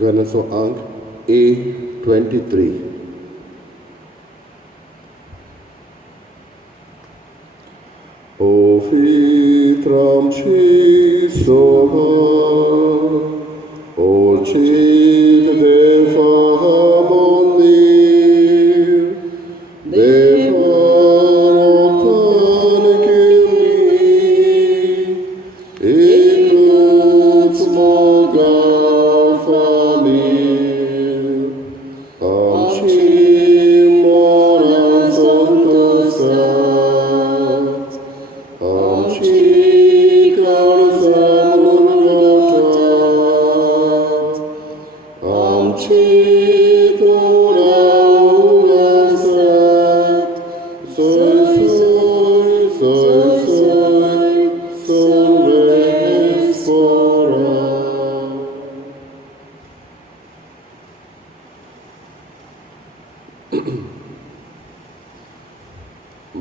गाण्याचो अंक A23. O fitramci soha, o cit de fahamondir, de farotan kili, ikus moga famir, amci moran santosat, amci karsamurgatat, amci turaulasat, soy, son res fora.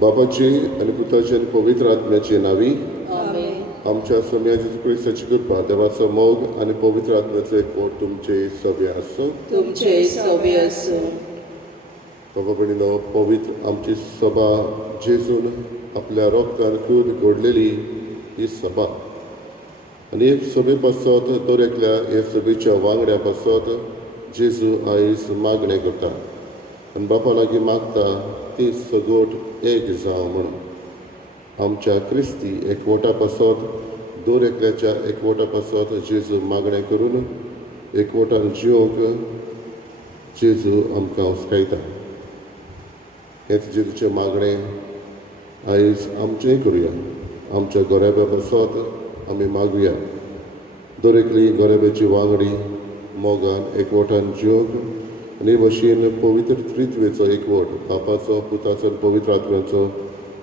बापाचे आणि पुताचे आणि पवित्र आत्म्याचे नावी आमेन. आमच्या सम्या जेजू ख्रिस्ताची कृपा देवाचो मोग आणि पवित्र आत्म्याचो एकवट तुमचे सभे आसो. तुमचे सवे असो. बाबा भयणीनो, पवित्र आमची सभा जेजून आपल्या रोगतान खूद घडलेली ही सभा आणि एक सभे पासत दर एकल्या हे सभेच्या वांगड्या पासत जेजू आयज मागणें करता आनी बापा लागीं मागता ती सगोट एक जावं म्हणून. आमच्या क्रिस्ती एकवटा पासत दर एकल्याच्या एकवटा पासत जेजू मागणें करून एकवटान जिवंक जेजू आमकां उस्कायता. हेच जेजूचें मागणें आयज आमचेंय करुया. आमच्या गोरेब्या पासत आमी मागुया. दर एकली गोरेब्याची वांगडी मोगान एकवटान जिवंक आनी भशेन पवित्र त्रित्वेचो एकवट बापाचो, पुताचो आनी पवित्र आत्म्याचो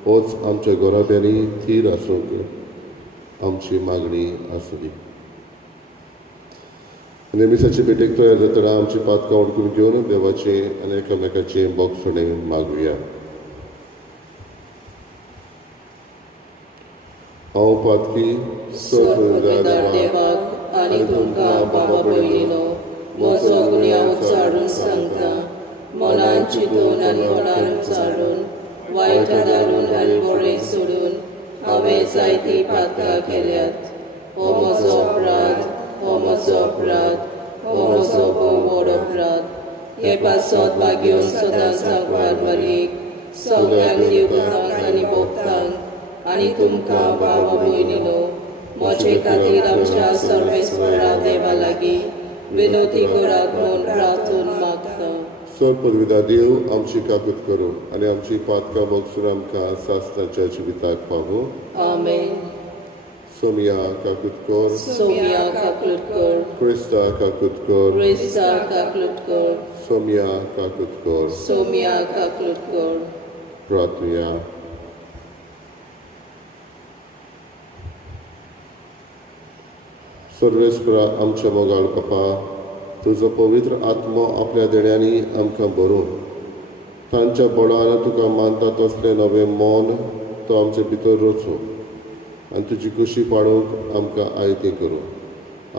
होच आमच्या गोराब्यांनी थीर आसूंक आमची मागणी आसुनी. नेमिसाचे भेटेक तयार जातना आमची पातकां वळखून घेवन देवाचे आनी एकामेकाचे बोगसणें मागुया. हांव पातकी सर्वपिता देवाक आनी तुमकां बाबा भयणीनो म्हजो गुन्यांव उच्चारून सांगता. मनान चिंतून आनी तोंडान उच्चारून वायट दारून आनी बरें सोडून हांवें जायती पातकां केल्यात. हो म्हजो अपराध, हो म्हजो अपराध, हो म्हजो भोव व्हड अपराध. हे पासत भाग्योन सदांच बारीक सगळ्यांक दिवतांक आनी भोगतांक आनी तुमकां बाबा भयणीनो म्हजे खातीर आमच्या सर्वेस्परा देवा लागीं विनोती करात म्हूण प्रार्थून मागता. सर पदवीदार देव आमची काकूत करूं आनी आमची पातकां बोगसून आमकां सासणाच्या जिविताक पावो. आमेन. सोमिया काकूत कर, सोमिया काकूट कर, क्रिस्ता काकूत कर, क्रिस्ता काकूट कर, सोमिया काकूत कर. सोमिया काकूट कर. प्रार्थया. सर्वेस्परा आमच्या मोगाळ बापा, तुजो पवित्र आत्मो आपल्या देण्यांनी आमकां भरून तांच्या बळान तुका मानता तसलें नवें मौन तो आमचे भितर रचूं आनी तुजी खुशी पाडूंक आमकां आयतें करूं.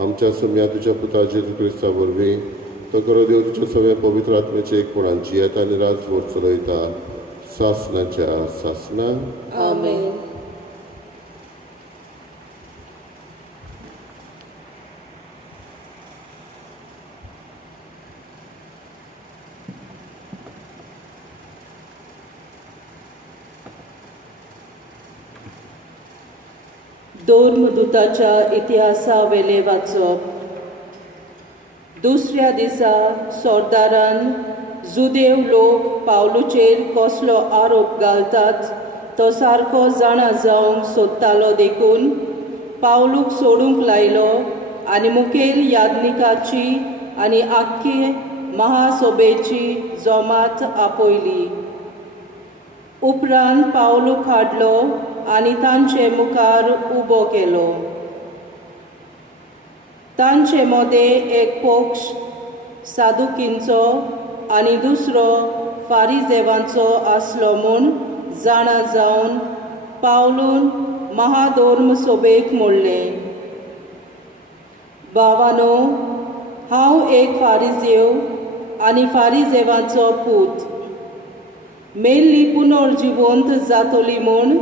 आमच्या सम्या तुज्या पुता जेजू क्रिस्ता वरवीं तो करो देव तुज्या सगळ्या पवित्र आत्म्याचे एकपणान जियेता आनी राजभर चलयता सासणाच्या सासणान. आमेन. धर्मदूताच्या इतिहासा वेले वाचप. दुसऱ्या दिसा सोर्दारान जुदेव लोक पावलूचेर कसलो आरोप घालतात तो सारको जाणा जावंक सोदतालो देखून पावलूक सोडूंक लायलो आनी मुखेल याज्ञिकाची आनी आख्खी महासभेची जमात आपयली. उपरांत पावलूक हाडलो आनी तांचे मुखार उबो केलो. तांचे मदें एक पक्ष सादुकींचो आनी दुसरो फारिजेवांचो आसलो म्हूण जाणा जावन पावलून महाधर्म सभेक म्हणलें, भावानो, हांव एक फारिजेव आनी फारिजेवाचो पूत. मेल्ली पुनर्जिवंत जातली म्हूण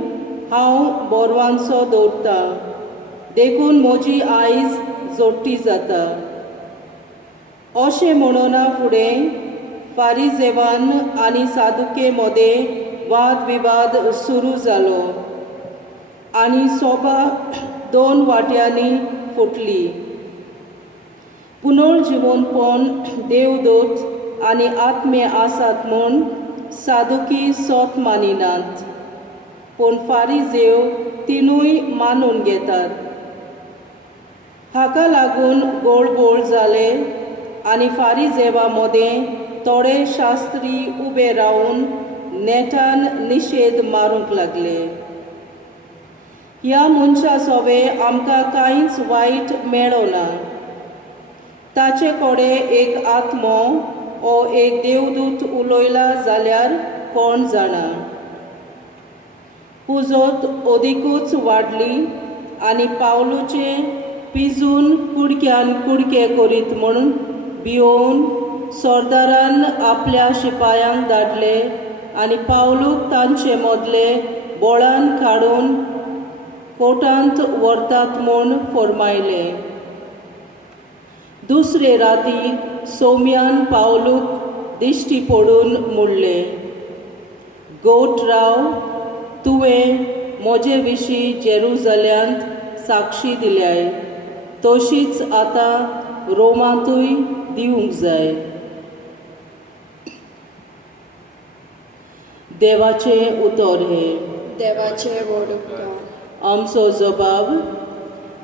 हांव बोरवांचो दवरतां. देखून म्हजी आयज जोडटी जाता. अशें म्हणना फुडें फारिजेवान आनी सादुके मदें वाद विवाद सुरू जालो आनी सभा 2 वाट्यांनी फुटली. पुनर्जिवंतपण देवदूत आनी आत्मे आसात म्हूण सादुकी सोत मानिनात, पूण फारिजेव तिनूय मानून घेतात. हाका लागून गोळबोळ जाले आनी फारिजेवा मदें थोडे शास्त्री उबे रावन नेटान निशेध मारूंक लागले. ह्या मनशा सोबे आमकां कांयच वायट मेळ्ळो ना. ताचे कडेन एक आत्मो ओ एक देवदूत उलयला जाल्यार कोण जाणा. पुजोत ओदिकूच वाडली आनी पावलूचे पिजून कुडक्यान कुडके करीत म्हूण भिवून सरदारान आपल्या शिपायांक धाडले आनी पावलूक तांचे मदले बोळान काडून कोर्टांत व्हरतात म्हूण फर्मायले. दुसरे राती सौम्यान पावलूक दिश्टी पडून म्हणले, गोठराव, तुवें म्हजे विशीं जेरुसलेमांत साक्षी दिल्याय, तशीच आतां रोमांतूय दिवंक जाय. देवाचे उतर हे. देवाचे व्हड उपकार. आमचो जबाब,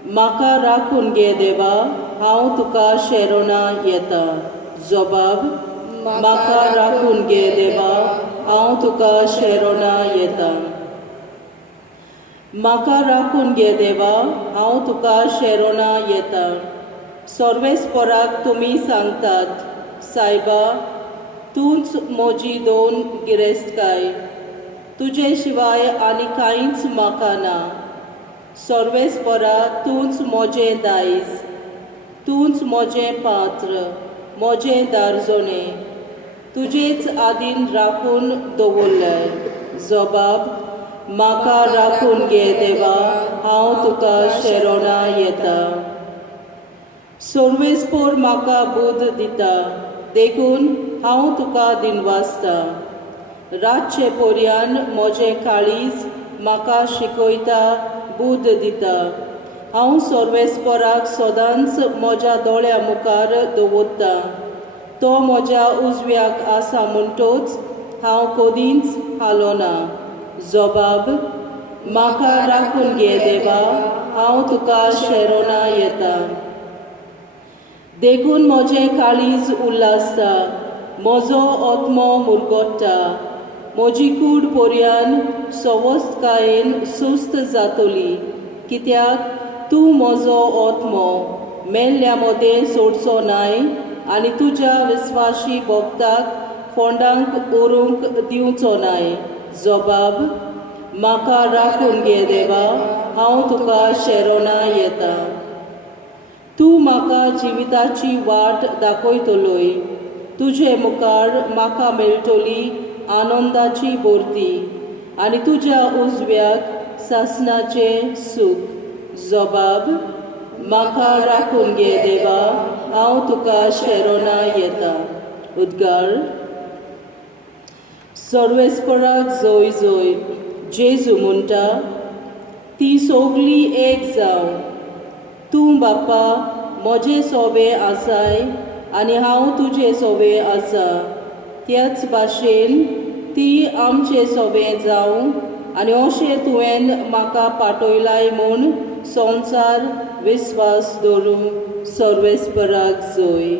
म्हाका राखून घे देवा, हांव तुका शेरोना येता. जबाब, म्हाका राखून घे देवा, हांव तुका शेरोना येता. म्हाका राखून घे देवा, हांव तुका शेरोना येता. सर्वेस्पराक तुमी सांगतात, सायबा, तूंच म्हजी 2 गिरेस्तकाय. तुजे शिवाय आनी कांयच म्हाका ना. सर्वेस्परा, तूंच म्हजें दायज, तूंच म्हजें पात्र, म्हजें दारजोणें. तुजेच आदीन राखून दवरल्याय. जबाब, म्हाका राखून घे देवा, हांव तुका शेरोना येता. सर्वेस्पर म्हाका बूद दिता, देखून हांव तुका दिनवासता. रातचे पर्यान म्हजें काळीज म्हाका शिकयता, बूद दिता. हांव सर्वेस्पराक सदांच म्हज्या दोळ्या मुखार दवरता. तो म्हज्या उजव्याक आसा म्हणटूच हांव कदींच हालोना. जबाब, म्हाका राखून घे देवा, हांव तुका शेरोना येता. देखून म्हजें काळीज उल्हासता, म्हजो आत्मो मुरगोडटा. म्हजी कूड पर्यान सवस्थकायेन सुस्त जातली, कित्याक तूं म्हजो आत्मो मेल्ल्या मदें सोडचो नाय आनी तुज्या विस्वाशी भक्ताक फोंडांक उरूंक दिवचो नाय. जबाब, म्हाका राखून घे देवा, हांव तुका शेरोना येता. तूं म्हाका जिविताची वाट दाखयतलोय. तुजे मुखार म्हाका मेळटली आनंदाची बोरती आनी तुज्या उजव्याक सासणाचें सूख. जबाब, म्हाका राखून घे देवा, हांव तुका शेरोना येता. उद्गार. सर्वेस्पराक जय जय. जेजू म्हणटा, ती सोगली एक जावं. तूं बाप्पा म्हजे सोबे आसाय आनी हांव तुजे सोबे आसा. त्याच भाशेन ती आमचे सोबे जावं आनी अशें तुवें म्हाका पाठयलाय म्हूण संवसार विस्वास दवरूं. सर्वेस्पराक जय.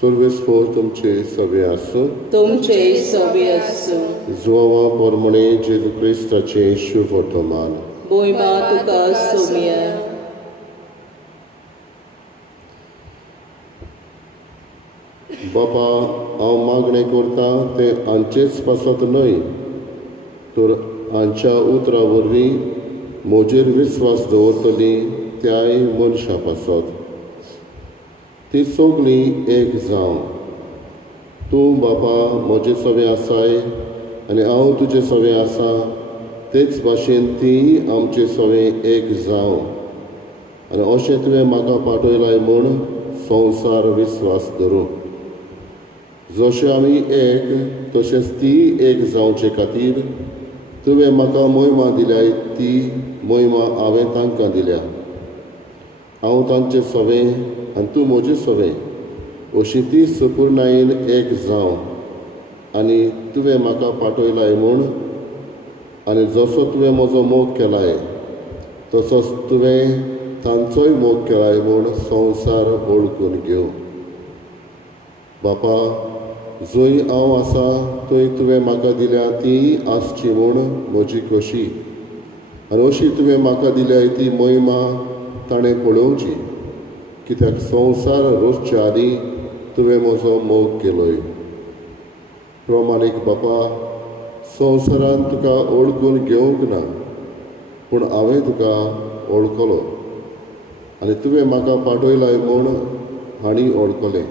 सर्वेस्पर तुमचे सवे आसूं. तुमचे सोबे आसूं. जुवावा पोरमणे जेजू क्रिस्ताचे शुभ वर्तमान. भोयमा तुका सोमिया. बापा, हांव मागणें करतां तें आमचेच पासत न्हय, तर आमच्या उतरां वरवीं म्हजेर विस्वास दवरतली त्याय मनशां पासत. ती सगळीं एक जावं. तूं बापा म्हजे सवे आसाय आनी हांव तुजे सवे आसां, तेच भाशेन तीं आमचे सवे एक जावं. आनी अशें तुवें म्हाका पाठयलाय म्हूण संवसार विस्वास धरूं. जशें आमी एक तशेंच ती एक जावचे खातीर तुवें म्हाका मोहिमा दिल्याय ती मोहिमा हांवें तांकां दिल्या. हांव तांचे सवे आनी तूं म्हजें सवें, अशी ती संपूर्णायेन एक जावं. आनी तुवें म्हाका पाठयलाय म्हूण आनी जसो तुवें म्हजो मोग केलाय तसोच तुवें तांचोय मोग केलाय म्हूण संवसार वळखून घेवं. बापा, जंय हांव आसा थंय तुवें म्हाका दिल्या ती आसची म्हूण म्हजी खोशी. आनी अशी तुवें म्हाका दिल्या ती मोहिमा ताणें पळोवची, कित्याक संवसार रचच्या आदीं तुवें म्हजो मोग केलोय. प्रमाणीक बापा, संवसारान तुका ओळखून घेवंक ना, पूण हांवें तुका ओळखलो आनी तुवें म्हाका पाठयलाय म्हूण हांणी ओळखलें.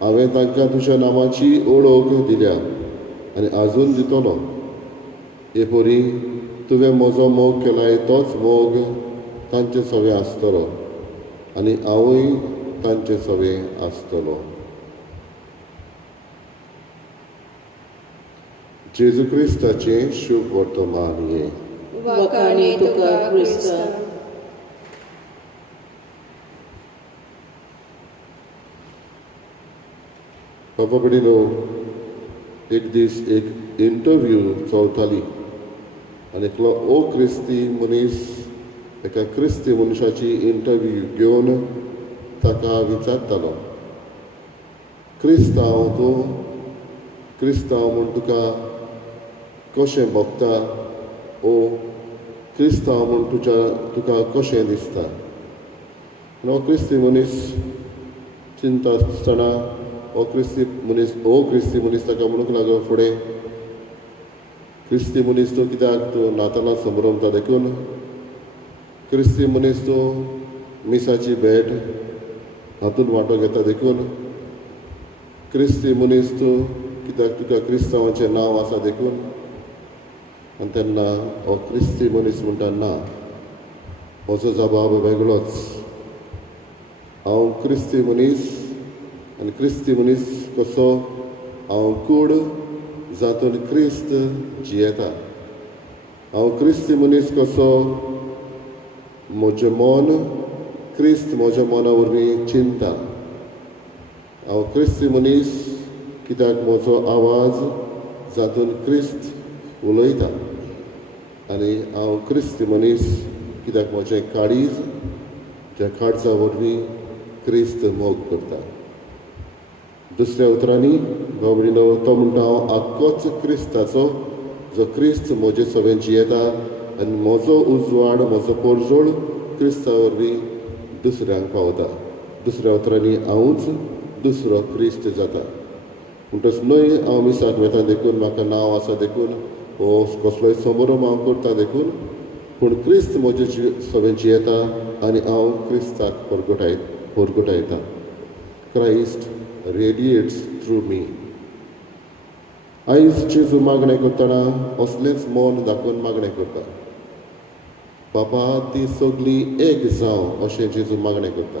हांवें तांकां तुज्या नांवाची ओळख दिल्या आनी आजून दितलो. हे परी तुवें म्हजो मोग केलाय तोच मोग तांचे सवे आसतलो आनी हांवूय तांचे सवे आसतलो. जेजू क्रिस्ताचें शुभ वर्तमान हे. वखाणी तुका क्रिस्ता. बाबा भयणीनो, एक दीस एक इंटरव्यू चलताली आनी एकलो क्रिस्ती मनीस एका क्रिस्ती मनशाची इंटरव्यू घेवन ताका विचारतालो, क्रिस्तांव तूं, क्रिस्तांव म्हूण तुका कशें भोगता, ओ क्रिस्तांव म्हूण तुका कशें दिसता. हो क्रिस्ती मनीस चिंता आसतना क्रिस्ती मनीस ताका म्हणूंक लागलो फुडें, क्रिस्ती मनीस तूं कित्याक तूं नातालां संभ्रमता देखून, क्रिस्ती मनीस तूं मिसाची भेट हातूंत वांटो घेता देखून, क्रिस्ती मनीस तूं कित्याक तुका क्रिस्तांवाचें नांव आसा देखून. आनी तेन्ना हो क्रिस्ती मनीस म्हणटा, ना, म्हजो जबाब वेगळोच. हांव क्रिस्ती मनीस आनी क्रिस्ती मनीस कसो हांव कूड जातून क्रिस्त जियेता. हांव क्रिस्ती मनीस कसो म्हजें मन क्रिस्त म्हज्या मना वरवीं चिंता. हांव क्रिस्ती मनीस कित्याक म्हजो आवाज जातून क्रिस्त उलयता. आनी हांव क्रिस्ती मनीस कित्याक म्हजें काळीज ज्या काळजा वरवीं क्रिस्त मोग करता. दुसऱ्या उतरांनी बाबडीनो तो म्हणटा, हांव आख्खोच क्रिस्ताचो, जो क्रिस्त म्हजे सवें जियेता आनी म्हजो उजवाड म्हजो पोरजोळ क्रिस्ता वरवीं दुसऱ्यांक पावता. दुसऱ्या उतरांनी हांवूच दुसरो क्रिस्त जाता. म्हणटच न्हय हांव मिसाक वेता देखून, म्हाका नांव आसा देखून, हो कसलोय समारंभ हांव करता देखून, पूण क्रिस्त म्हजे सवें जियेता आनी हांव क्रिस्ताक परगटायता. क्रायस्ट रेडिएट्स थ्रू मी. आयज जेजू मागणें करतना असलेंच मौन दाखोवन मागणें करता. बापा, ती सगळीं एक जावं अशें जेजू मागणें करता.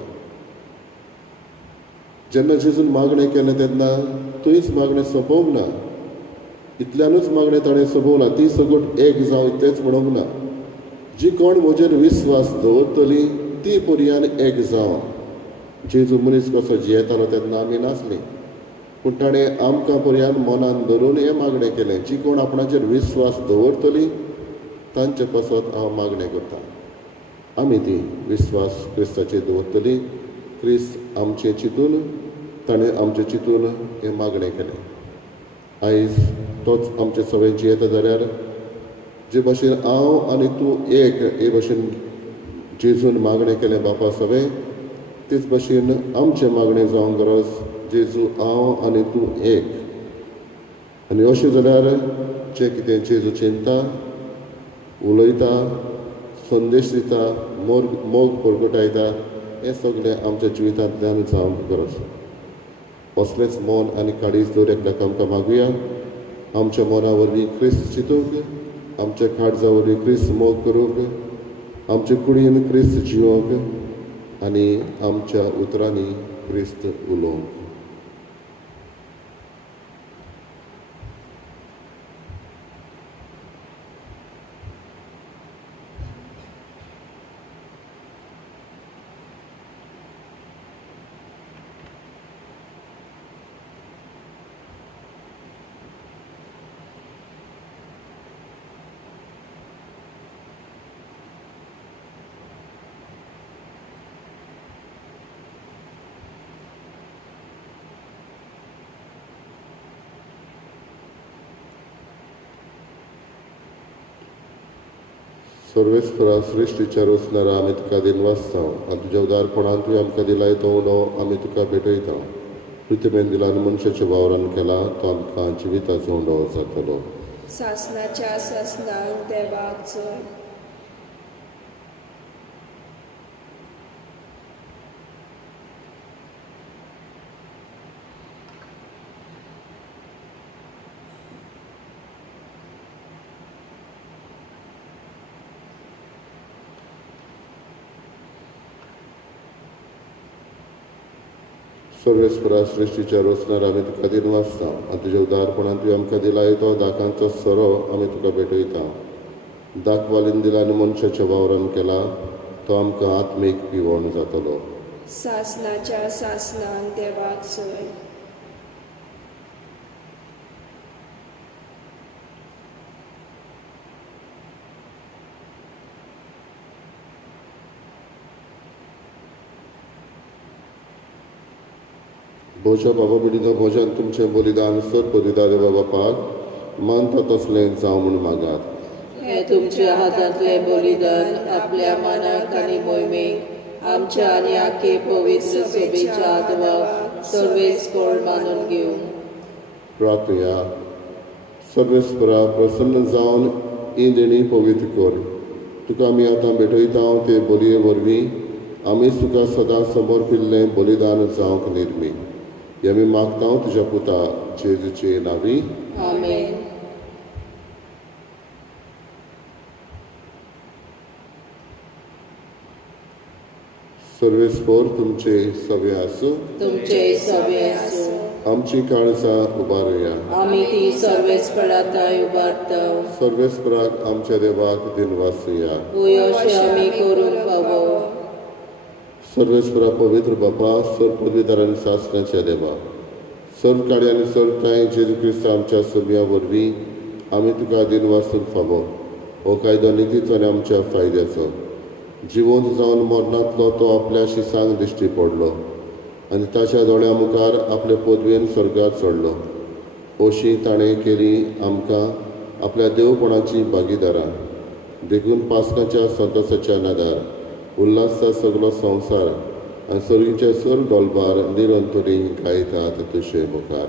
जेन्ना जेजून मागणें केलें तेन्ना थंयच मागणें सोंपोवंक ना, इतल्यानूच मागणें ताणें सोंपोवना, ती सगळी एक जावं इतलेंच म्हणूंक ना. जी कोण म्हजेर विस्वास दवरतली ती पर्यान एक जावं. जेजू मनीस कसो जियेतालो तेन्ना आमी नासलीं, पूण ताणें आमकां पर्यान मनान धरून हें मागणें केलें, जी कोण आपणाचेर विस्वास दवरतली तांचे पासत हांव मागणें करतां. आमी ती विस्वास क्रिस्ताचेर दवरतली. क्रिस्त आमचें चिंतून, ताणें आमचें चिंतून हें मागणें केलें. आयज तोच आमचे सवें जियेता जाल्यार जे भाशेन हांव आनी तूं एक हे भाशेन जेजून मागणें केलें बापा सवें तेच भाशेन आमचें मागणें जावंक गरज जेजू हांव आनी तूं एक. आनी अशें जाल्यार जें कितें जेजू चिंता उलयता संदेश दिता मोग परगटायता हें सगळें आमच्या जिवितांतल्यान जावंक गरज. असलेंच मन आनी काळीज दवरल्याक आमकां मागुया. आमच्या मना वरवीं क्रिस्त चिंतूंक आमच्या काळजा वरवीं क्रिस्त मोग करूंक आमचे कुडीन क्रिस्त जिवोंक आनी आमच्या उतरांनी क्रिस्त उलोवंक. सर्वेस्परा सृश्टीच्या रचणारा आमी तुका दिनवासता आनी तुज्या उदारपणान तुवें आमकां दिलाय तो उलो आमी तुका भेटयता. पृथ्वीन दिलान मनशाच्या वावरान केला तो आमकां जिविताचो उंडो जातलो. सासणाच्या सासणांक देवाक जय. सर्वेस्परा सृश्टीच्या रचणार आमी तुका दिनवासता आनी तुज्या उदारपणान तुवें आमकां दिलाय तो दाकांचो सोरो आमी तुका भेटयता. दाखवालीन दिलान मनशाच्या वावरान केला तो आमकां आत्मीक पिवण जातलो. सासणाच्या सासणांक देवाक जय. बोजा बाबा बिडिनो भोजन तुमचें बलिदान सर पदिदा देवा बापाक मानता तसलें जावं म्हूण मागात. हे तुमच्या हातांतले बलिदान आपल्या मानाक आनी मोहिमेक आमच्या आनी आखे पवित्र सभेच्या आत्म्याक सर्वेस्पर मानून घेवं. प्रार्थया. सर्वेस्परा प्रसन्न जावन ही देणी पवित्र कर. तुका आमी आतां भेटयता ते बलये वरवीं आमी तुका सदां समर्पिल्लें बलिदान जावंक निर्मी. हे आमी मागता तुज्या पुता जेजूचे नांवी. आमेन. सर्वेस्पर तुमचे सवे आसूं. तुमचे सवे आसूं. आमची काळजां उबारुया. आमी ती सर्वेस्पराताय उबारता. सर्वेस्पराक आमच्या देवाक दिनवासुया. अशें आमी करूंक फावो. सर्वेस्परा पवित्र बापा सर पदवीधर आनी सासणाच्या देवा सर्व काळी आनी सर्ताय जेजू क्रिस्त आमच्या सभ्या वरवीं आमी तुका दिनवासूंक फावो. हो कायदो नितीचो आनी आमच्या फायद्याचो. जिवंत जावन मरणांतलो तो आपल्या शिसांक दिश्टी पडलो आनी ताच्या दोळ्या मुखार आपले पदवेन स्वर्गांत चडलो. अशी ताणें केली आमकां आपल्या देवपणाची भागीदारां. देखून पास्काच्या संतोसाच्या नादार उल्हासा सगळो संवसार आनी सर्गीचे सर डोलबार निरंतरी गायतात तुजे मुखार.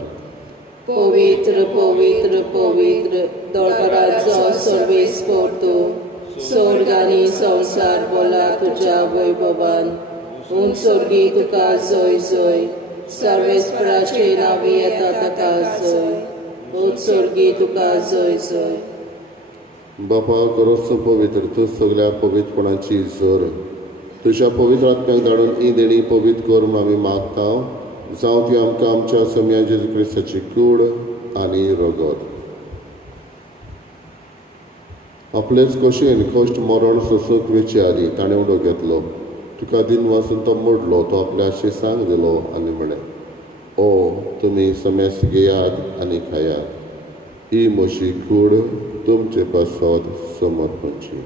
पवित्र पवित्र पवित्र दळपराचो सर्वेस्पर तूं. स्वर्ग आनी संवसार बोला तुज्या वैभवान. उंचसर्गी तुका जय जय. सर्वेस्पराचे नांवी येता ताका जय. उंचसर्गी तुका जय जय. बापा खरोच पवित्र तूं सगळ्या पवित्रपणाची जोर. तुज्या पवित्र आत्म्याक धाडून ही देणी पवित्र कर म्हूण आमी मागता. जावं ती आमकां आमच्या सम्या जेजू क्रिस्ताची कूड आनी रगत. आपलेच कशेन कश्ट मरण सोसूंक वेची आदी ताणें उडो घेतलो. तुका दिन वाचून तो मोडलो तो आपल्या शिसांक दिलो आनी म्हळें ओ तुमी समेस घेयात आनी खायात. ही म्हशी कूड तुमचे पासत समर्पणची.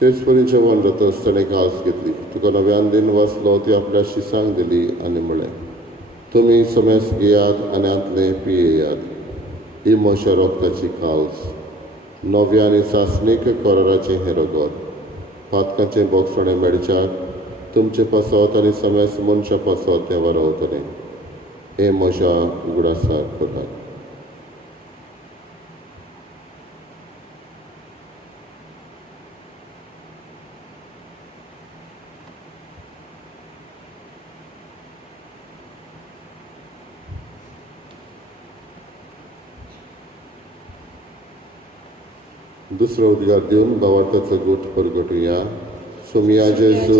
तेच परी जेवण जाताच ताणें काल्स घेतली, तुका नव्यान दिन वाचलो ती आपल्या शिसांक दिली आनी म्हळें, तुमी समेस घेयात आनी आंतले पियेयात, ही म्हज्या रोगताची काल्स. नव्या आनी सासणीक कोराराचें हें रगत. पातकाचें बोगसणें मेडच्याक तुमचें पासत आनी समेस मनशां पासत तें वारवतलें. हें म्हज्या उगडासार करात. दुसरो उद्गार दिवन भावार्थाचो गोठ परगटुया. सोमिया जेजू,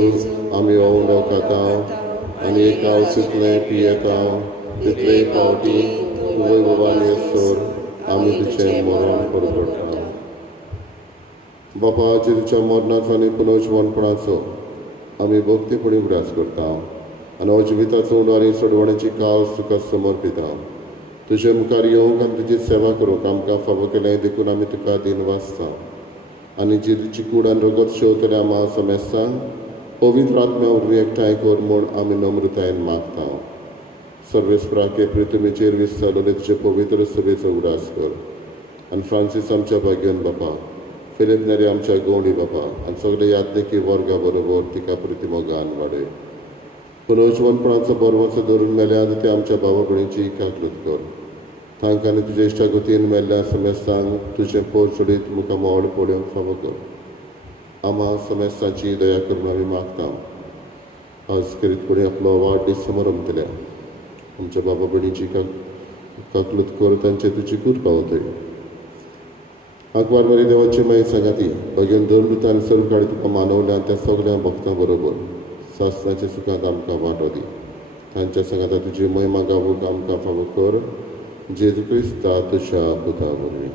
आमी वांगडा खाताव आनी एक आवसीतलें पियेताव, तितलेय फावटी तूं वैभवान येसोर आमी तुजें मरण परगटता. बापा, जेजूच्या मरणाचो आनी पुनर्जीवनपणाचो आमी भक्तीपणी उगडास करता आनी अजिविताचो उंडो आनी सोडवण्याची काल्स तुका समर्पिता. तुजे मुखार येवंक आनी तुजी सेवा करूंक आमकां फावो केलें देखून आमी तुका दिन वाचता आनी जेजूची कूड आनी रगत शेवतल्या आमा समेस्तांक पवित्र आत्म्या वरवीं एकठांय कर म्हूण आमी नम्रतायेन मागता. सर्वेस्पराके प्रितुमेचेर विस्तारलेले तुजे पवित्र सभेचो उगडास कर आनी फ्रांसीस आमच्या भाग्यन बापा, फिलिप नेरी आमच्या गवंडी बापा आनी सगळे यात्रेकी वर्गा बरोबर तिका प्रतिमोगान वाडय. पुनर्जीवनपणाचो बरवचो धरून मेल्यात ते आमच्या भावा भयणीची काकलूत कर. तांकां आनी तुज्या इश्टागतीन मेल्ल्या समेस्तांक तुजें पोर सोडीत मुखार मोड पळोवंक फावो कर. आमा समेस्तांची दया करून आमी मागता. आज करीतपणी आपलो वाडदीस समारंभ दिल्या आमच्या बाबा भयणीची काकलूत कर, तांचे तुजी कूड पावतय. आंकवार बरी देवाची माई सांगाती भगेन दरलुत आनी सर्व काळी तुका मानवल्या त्या सगळ्या भक्तां बरोबर सासणाच्या सुखांत आमकां वांटो दी. तांच्या सांगाता तुजी महिमा गावूंक आमकां फावो कर. जेजू क्रिस्ता तुज्या पुता वरवीं.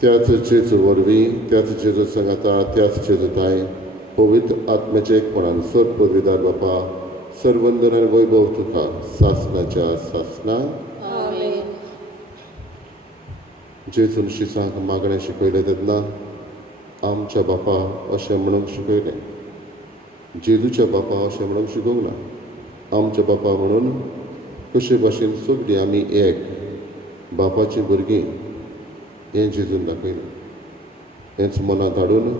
त्याच जेजू वरवीं, त्याच जेजू सांगाता, त्याच जेजूताय पवित्र आत्म्याच्या एकपणान सर पदवीदार बापा, सर्वंदन आनी वैभव तुका सासणाच्या सासणा. जेजून शिसांक मागणें शिकयलें तेन्ना आमच्या बापा अशें म्हणूंक शिकयलें. जेजूच्या बापा अशें म्हणूंक शिकोवंक ना. आमच्या बापा म्हणून कशे भाशेन सगळीं आमी एक बापाची भुरगीं हें जेजून दाखयलें. हेंच मनांत हाडून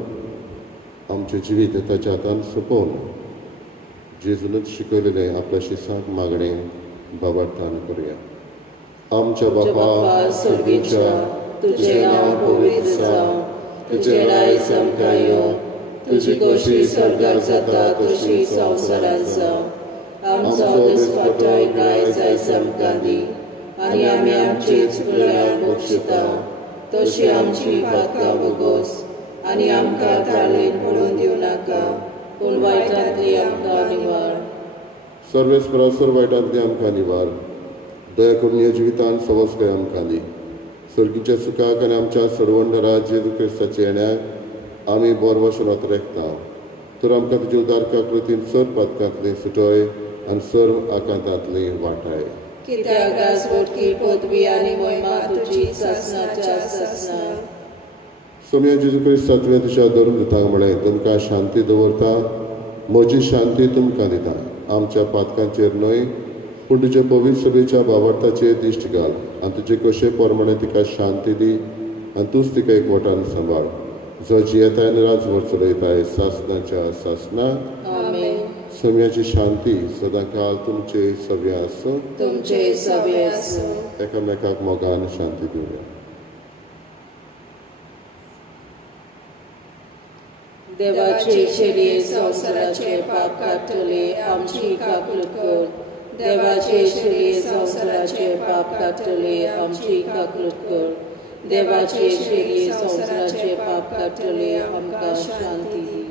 आमचें जिवीत ताच्या हातान सोंपोवन जेजूनच शिकयलेलें आपल्या शिसांक मागणें बाबार्थान करुया. आमच्या बापा स्वर्गीच्या, तुजें नांव पवित्र जावं, तुजें रायज आमकां येवं, तुजी कशी स्वर्गाक जाता तशी संवसारांत जावं. आमचो दिसपट्टो रायज आयज आमकां दी आनी आमी आमची चुकल्यांक बक्षिता तशी आमची पातकां बगोस आनी आमकां ताळेन पडून दिवं नाका, पूण वायटांतली आमकां निवार. सर्वेस्परा सर्व वायटांतली आमकां निवार. दया करून ह्या जिवितान सवस्काय आमकां दी. सर्गीच्या सुखाक आनी आमच्या सडवंडरा जेजू क्रिस्ताच्या येण्याक आमी बरो वचून रेखता. तर आमकां तुज्या उदार काकृतीन सर्व पातकांतली सुटय आनी सर्व आकांतांतली वाटाय. कित्याक आजवरकी पदवी आनी महिमा तुजी सासणाच्या सासणा. सोम्या जेजू क्रिस्ता तुवें तुज्या धरून दितांक म्हळें, तुमकां शांती दवरता, म्हजी शांती तुमकां दिता. आमच्या पातकांचेर न्हय पूण तुजे पवित्र सभेच्या भावार्थाचेर दिश्ट घाल आनी तुजे कशे प्रमाणे तिका शांती दी आनी तूंच तिका एकवटान सांबाळ. जो जियेताय आनी राजभर चलयताय सासणाच्या सासणा. सोम्याची शांती सदां काळ तुमचे सव्या आसूं. तुमचे सवे आसूं. एकामेकाक मोगान शांती दिवया. देवाचे शेडये संवसाराचे पाप काडटले आमची काकलूत कर. देवाचे शेडये संवसाराचे पाप काडटले आमची काकलूत कर. देवाचे शेडये संवसाराचे पाप काडटले आमकां शांती दी.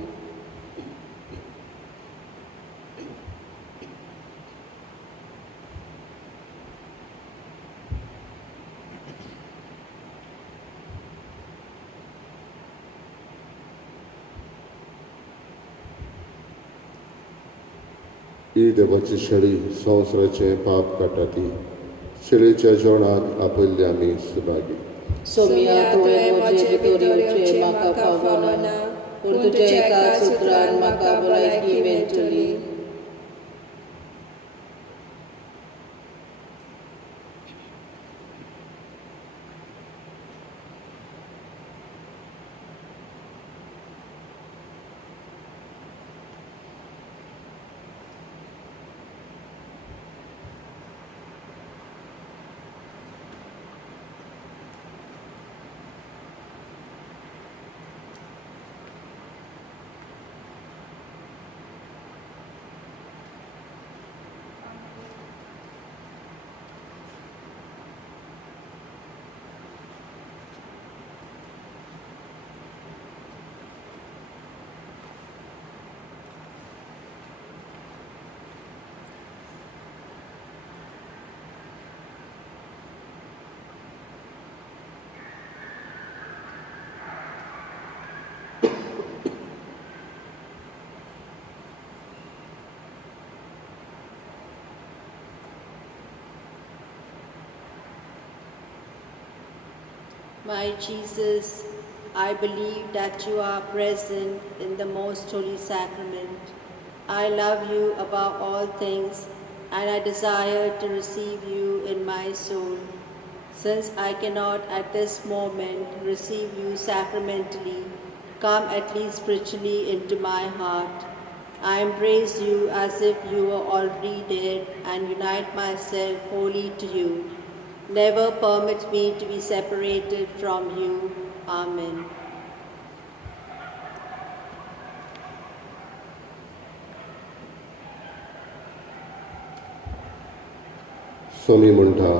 ही देवाची शेळी संवसाराचे पाप काडटा ती. शेळीच्या जेवणाक आपयल्ले आमी सुभागी. सोमिया तुवें म्हजे भितरचे म्हाका फावना पूण तुज्या एका सुत्रान म्हाका भलायकी मेळटली. My Jesus, I believe that you are present in the most holy sacrament. I love you above all things, and I desire to receive you in my soul. Since I cannot at this moment receive you sacramentally, come at least spiritually into my heart. I embrace you as if you were already dead and unite myself wholly to you. Never permit me to be separated from you. Amen. स्वामी म्हणटा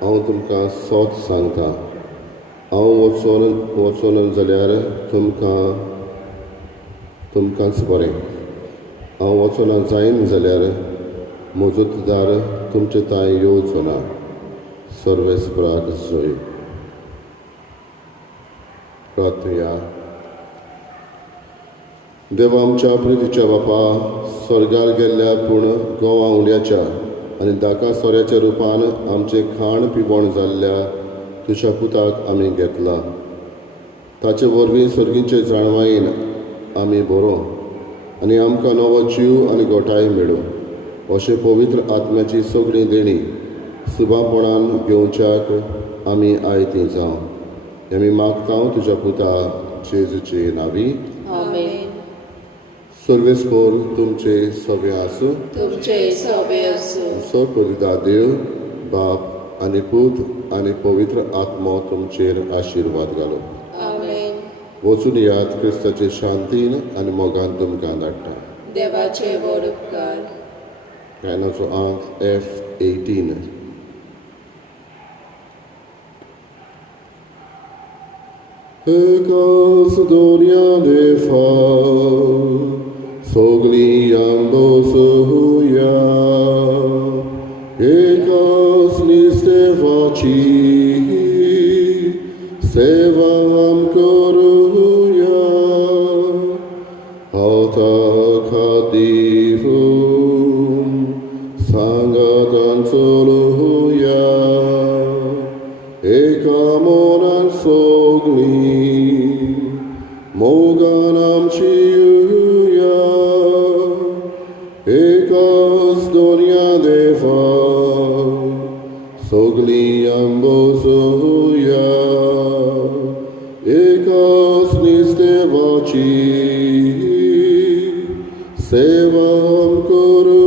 हांव तुमकां सोत सांगता हांव वचोन जाल्यार तुमकांच बरें हांव वचोना जायन जाल्यार मजतदार तुमचे तांय येवचो ना सर्वेस्पराक जोय प्रार्थया देवा आमच्या प्रितीच्या बापा स्वर्गार गेल्ल्या पूण गोवा उंड्याच्या आनी दाका सोऱ्याच्या रुपान आमचें खाण पिवण जाल्ल्या तुज्या पुताक आमी घेतला ताचे वरवीं सर्गींचे जाणवायेन आमी बरो आनी आमकां नवो जीव आनी गोठाय मेळूं अशें पवित्र आत्म्याची सगळीं देणी सुभापणान घेवच्याक आमी आयतीं जावं आमी मागता तुज्या पुता जेजूचे नांवी. आमेन. सर्वेस्पोर तुमचे सवे आसूं. तुमचे सवे आसूं. सकोलिदा देव बाप आनी पूत आनी पवित्र आत्मो तुमचेर आशिर्वाद घालो. आमेन. वचून यात क्रिस्ताचे शांतीन आनी मोगान तुमकां धाडटा. देवाचे व्हड उपकार. गायनाचो अंक F18. Ecos donia de fa, sogliam dosuya, ecos niste faci, sevam coruya, auta cadivum, sangatan soluya, ecamonan sogli, Moganam Chiuya, Ecos Donia Deva, Sogliam Bosuya, Ecos Niste Vaci, Sevam Kuru.